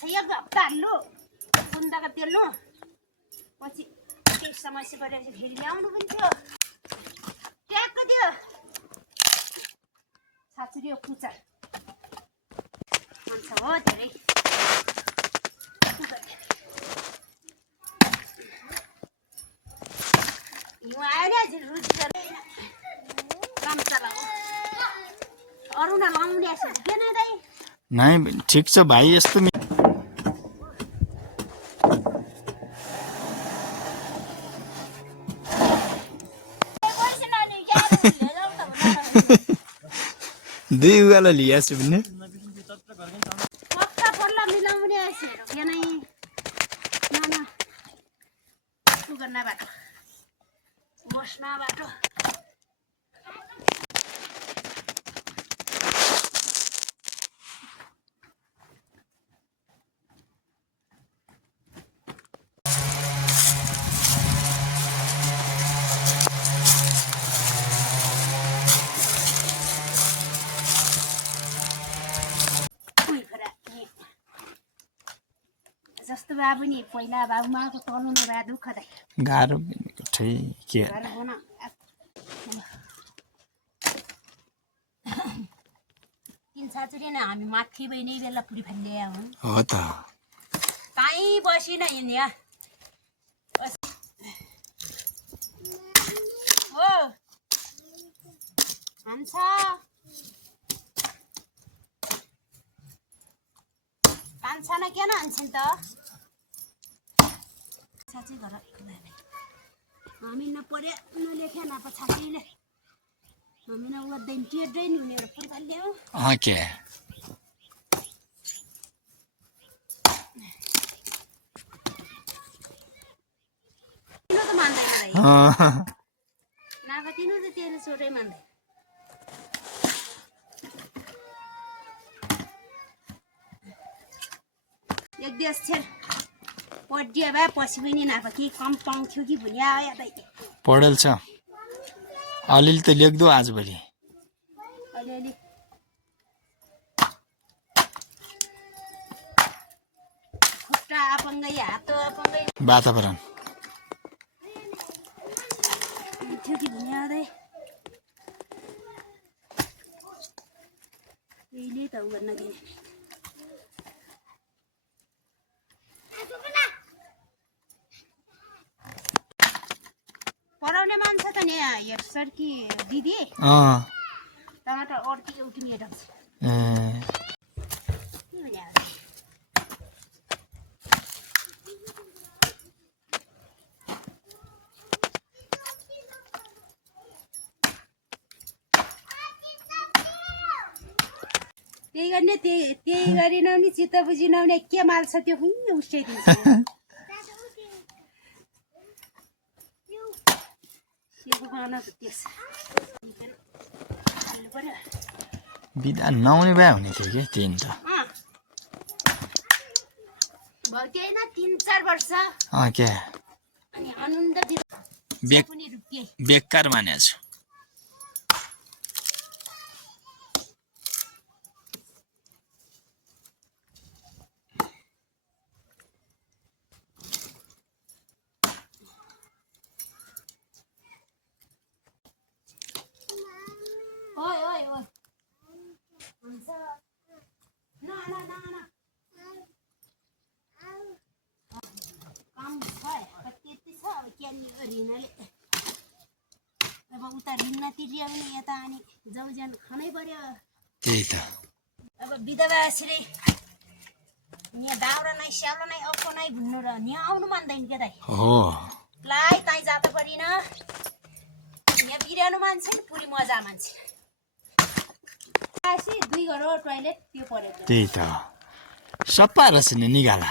छ एक हप्ता हाल्नु बुन्दाको तेल्नु पछि केही समस्या परेपछि फेरि ल्याउनु पनि थियो ट्याक्क त्यो छाचुरी पुचा हुन्छ हो धेरै हिउँ आयो नि आज रुच काम चलाऊ अरू न लाउने आएको के नै दाइ नहीं ठीक छ भाइ यस्तो दुई वाला लिया छु भने पक्का पर्ला मिलाउने आएछ के नै नाना सुगन्ना बाटो बस्ना बाटो जस्तो भए पनि पहिला बाबुमाको चल्नु नभए दुःख दाइ गाह्रो ठिक तिन छाचुरी नै हामी माथि बहिनी बेला पुरी फाल्ने हो त कहीँ बसिन यहाँ हो हुन्छ कान्छाना किन हान्छन् त साँच्चै घर हामी नपढे नलेखे न छातीले हामी न ओर्दैन टेर्दैन हुनेहरू पुर्खाल्यो के तिनो त मान्दैन नाफा तिनो त तेरो छोटै मान्दैन एक देश छेर पढ्दियो भए पछि पनि नाफा कि कम पाउँथ्यो कि भुलिया यादै पढेल छ अलिअलि त लेख्दो आजभोलि अलिअलि खुट्टा अपङ्गै हात अपङ्गै वातावरण थियो कि भुलिया यादै यहीले त उ गर्न दिने पढाउने मान्छे त नि हेर्छ कि दिदी टमाटर अड्की एउटी मेटाउँछ त्यही गर्ने त्यही गरिनौ नि चित्त बुझिनौ नि के माल्छ त्यो पनि उस्याइदिन्छ बिदा नआउने भए हुने थियो कि त्यही त भौतेन 3-4 वर्ष क्या अनि आनन्द बेकार माने छु अब उता ऋण तिर्यो भने यता अनि जाउज्यान खानै पर्यो त्यही त अब विधवा यसरी यहाँ दाउरा नै स्याउला नै अप्पो नै भुन्नु र यहाँ आउनु मान्दैन के दाइ हो लाई ताई जात परिन यहाँ बिरानो मान्छे नि पुरी मजा मान्छे आसी 2 घर टोयलेट त्यो पर्यो त्यही त सफा रहेछ नि निगाला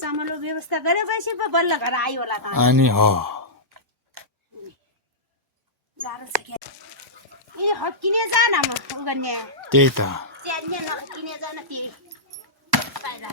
चामलको व्यवस्था गरेपछि पो बल्ल घर आयो होला त अनि हो गाह्रो छ के ए हक्किने जान म उगन्ने त्यही त च्यान्ने नकिने जान त्यही पाइला